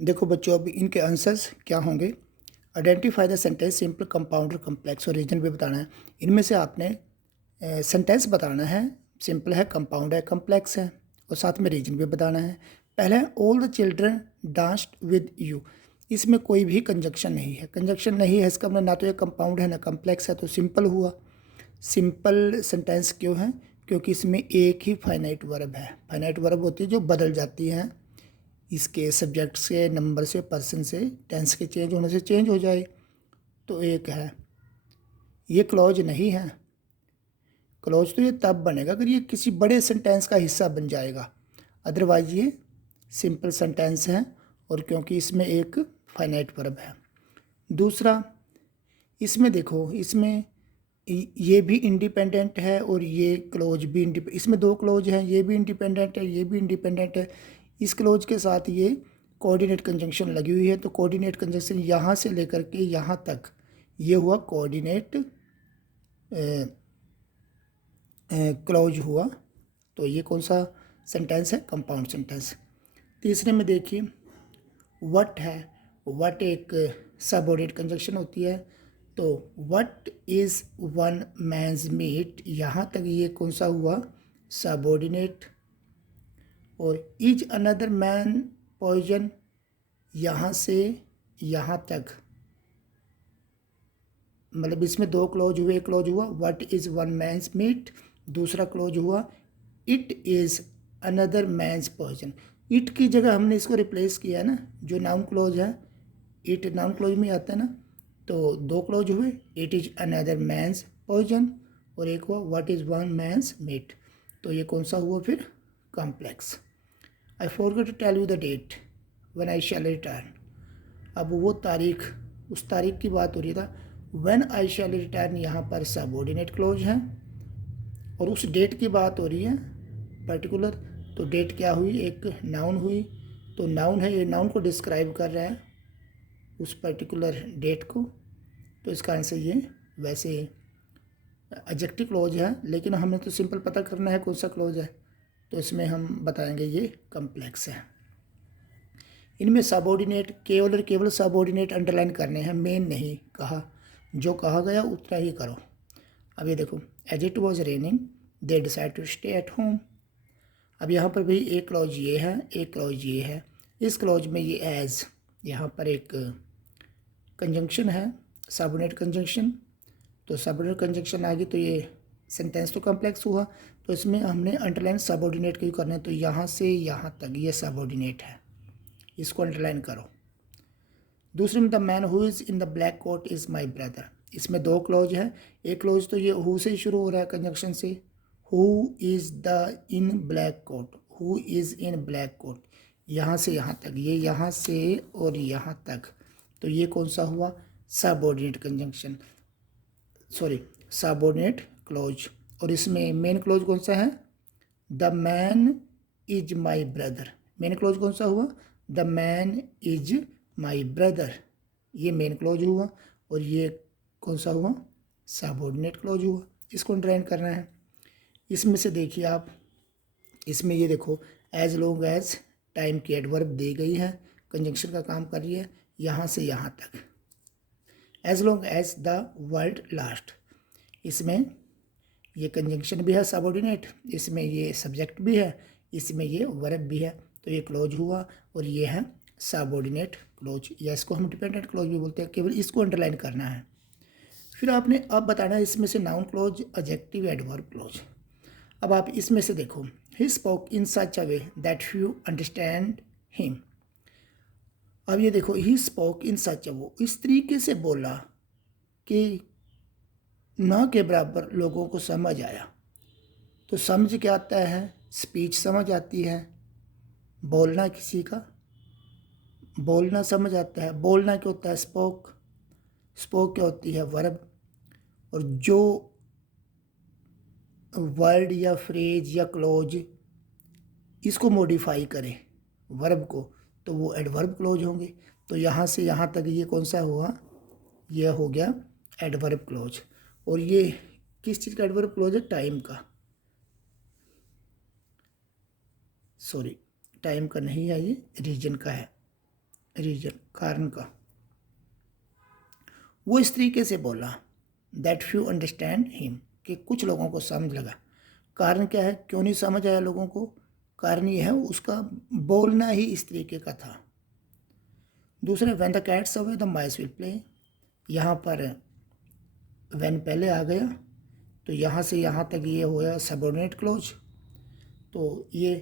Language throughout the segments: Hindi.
देखो बच्चों, अब इनके आंसर्स क्या होंगे। Identify the sentence simple, compound और कम्प्लेक्स, और रीजन भी बताना है। इनमें से आपने सेंटेंस बताना है, सिंपल है, कंपाउंड है, कम्प्लेक्स है, और साथ में रीजन भी बताना है। पहला है all the children danced with you. इसमें कोई भी कंजक्शन नहीं है, कंजक्शन नहीं है इसका मतलब ना तो ये कंपाउंड है ना कम्प्लेक्स है, तो सिंपल हुआ। सिंपल सेंटेंस क्यों है? क्योंकि इसमें एक ही फाइनाइट वर्ब है। फाइनाइट वर्ब होती है जो बदल जाती हैं, इसके सब्जेक्ट से, नंबर से, पर्सन से, टेंस के चेंज होने से चेंज हो जाए, तो एक है। ये क्लॉज नहीं है। क्लॉज तो ये तब बनेगा अगर ये किसी बड़े सेंटेंस का हिस्सा बन जाएगा, अदरवाइज ये सिंपल सेंटेंस है, और क्योंकि इसमें एक फाइनाइट वर्ब है। दूसरा, इसमें देखो, इसमें ये भी इंडिपेंडेंट है और ये क्लोज भी इसमें दो क्लोज हैं, ये भी इंडिपेंडेंट है, ये भी इंडिपेंडेंट है। इस क्लोज के साथ ये कोऑर्डिनेट कंजंक्शन लगी हुई है, तो कोऑर्डिनेट कंजंक्शन यहाँ से लेकर के यहाँ तक ये हुआ कोऑर्डिनेट क्लोज हुआ। तो ये कौन सा सेंटेंस है? Compound sentence. तीसरे में देखिए, वट है। वट एक सबऑर्डिनेट कंजंक्शन होती है, तो what is one man's meat, यहाँ तक ये कौन सा हुआ? सबऑर्डिनेट। और इज अनदर मैन पॉइजन, यहाँ से यहाँ तक, मतलब इसमें दो क्लोज हुए। क्लोज हुआ what is one man's meat, दूसरा क्लोज हुआ it is another man's poison. It की जगह हमने इसको रिप्लेस किया है ना, जो नाउन क्लोज है, इट नाउन क्लोज में आता है ना, तो दो क्लोज हुए, it is another man's poison, और एक हुआ what is one man's meat. तो ये कौन सा हुआ फिर? Complex. I forgot to tell you the date when I shell return. अब वो तारीख, उस तारीख की बात हो रही था। व्हेन आई शैल रिटर्न यहाँ पर सबऑर्डिनेट क्लोज है, और उस डेट की बात हो रही है पर्टिकुलर। तो डेट क्या हुई? एक नाउन हुई, तो नाउन है, ये नाउन को डिस्क्राइब कर रहा है, उस पर्टिकुलर डेट को। तो इसका आंसर ये वैसे एडजेक्टिव क्लोज है, लेकिन हमें तो सिंपल पता करना है कौन सा क्लोज है, तो इसमें हम बताएंगे ये कम्प्लेक्स है। इनमें सबऑर्डिनेट केवल और केवल सबऑर्डिनेट अंडरलाइन करने हैं, मेन नहीं कहा, जो कहा गया उतना ही करो। अब ये देखो, as it was raining they decide to stay at home. अब यहाँ पर भी एक क्लॉज ये है, एक क्लॉज ये है। इस क्लॉज में ये एज, यहाँ पर एक कंजंक्शन है, सबऑर्डिनेट कंजंक्शन। तो सबऑर्डिनेट कंजंक्शन आ गई तो ये सेंटेंस तो कॉम्प्लेक्स हुआ। तो इसमें हमने अंडरलाइन सबऑर्डिनेट क्यों करना है, तो यहाँ से यहाँ तक ये सबऑर्डिनेट है, इसको अंडरलाइन करो। दूसरे में the man who is in the black coat is my brother. इसमें दो क्लॉज है, एक क्लॉज तो ये हु से ही शुरू हो रहा है कंजंक्शन से, who is the in black coat, who is in black coat, यहाँ से यहाँ तक, ये यहाँ से और यहाँ तक, तो ये कौन सा हुआ? Subordinate conjunction, sorry subordinate clause. और इसमें मेन क्लॉज कौन सा है? The man is my brother. Main clause कौन सा हुआ? The man is my brother, ये मेन क्लॉज हुआ। और ये कौन सा हुआ? सबऑर्डिनेट क्लॉज हुआ। इसको अंडरलाइन करना है। इसमें से देखिए आप, इसमें ये देखो, एज लॉन्ग एज टाइम की एडवर्ब दी गई है, कंजंक्शन का काम कर रही है, यहाँ से यहाँ तक। As long as the world last, इसमें ये कंजंक्शन भी है सबऑर्डिनेट, इसमें ये सब्जेक्ट भी है, इसमें ये वर्ब भी है, तो ये क्लोज हुआ। और ये है सबऑर्डिनेट क्लोज, या इसको हम डिपेंडेंट क्लोज भी बोलते हैं, केवल इसको अंडरलाइन करना है। फिर आपने अब बताना है इसमें से noun close, adjective, adverb close. अब आप इसमें से देखो, he spoke in such a way that you understand him. अब ये देखो, ही स्पोक इन सच अ, वो इस तरीके से बोला कि न के बराबर लोगों को समझ आया। तो समझ क्या आता है? स्पीच समझ आती है, बोलना किसी का, बोलना समझ आता है। बोलना क्या होता है? स्पोक। स्पोक क्या होती है? वर्ब। और जो वर्ड या फ्रेज या क्लोज इसको मॉडिफाई करे, वर्ब को, तो वो एडवर्ब क्लोज होंगे। तो यहाँ से यहाँ तक ये कौन सा हुआ? यह हो गया एडवर्ब क्लोज। और ये किस चीज़ का एडवर्ब क्लोज है? टाइम का, सॉरी टाइम का नहीं है, ये रीजन का है। रीजन, कारण का। वो इस तरीके से बोला दैट फ्यू अंडरस्टैंड हिम, कि कुछ लोगों को समझ लगा। कारण क्या है, क्यों नहीं समझ आया लोगों को? कारण ये है उसका बोलना ही इस तरीके का था। दूसरा, when the cats away the mice will play, यहाँ पर व्हेन पहले आ गया तो यहाँ से यहाँ तक ये होया सबऑर्डिनेट क्लोज। तो ये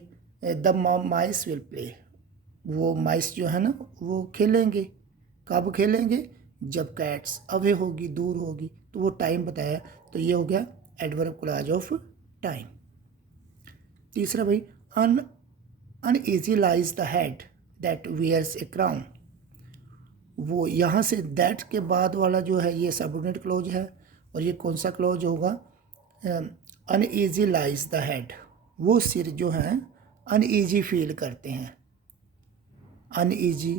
द माइस विल प्ले, वो माइस जो है ना वो खेलेंगे। कब खेलेंगे? जब कैट्स अवे होगी, दूर होगी। तो वो टाइम बताया, तो ये हो गया एडवर्ब क्लॉज ऑफ टाइम। तीसरा भाई, uneasy lies the head that wears a crown, वो यहाँ से दैट के बाद वाला जो है ये सबऑर्डिनेट क्लोज है। और ये कौन सा क्लोज होगा? अनईजी लाइज द हेड, वो सिर जो है अनईजी फील करते हैं। अनईजी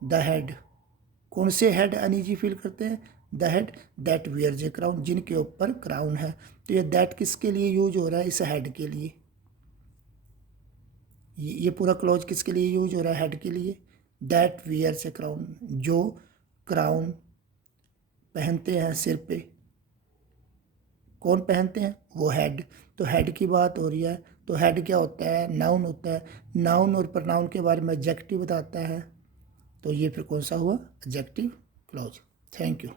द हेड, कौन से हेड अनईजी फील करते हैं? The head that wears a crown, जिनके ऊपर क्राउन है। तो ये दैट किसके लिए यूज हो रहा है? इस हेड के लिए। ये पूरा क्लोज किसके लिए यूज हो रहा है? हेड के लिए। दैट वियर्स ए क्राउन, जो क्राउन पहनते हैं सिर पे। कौन पहनते हैं? वो हेड। तो हेड की बात हो रही है। तो हेड क्या होता है? नाउन होता है। नाउन और प्रनाउन के बारे में एडजेक्टिव बताता है। तो ये फिर कौन सा हुआ? Adjective clause. Thank you.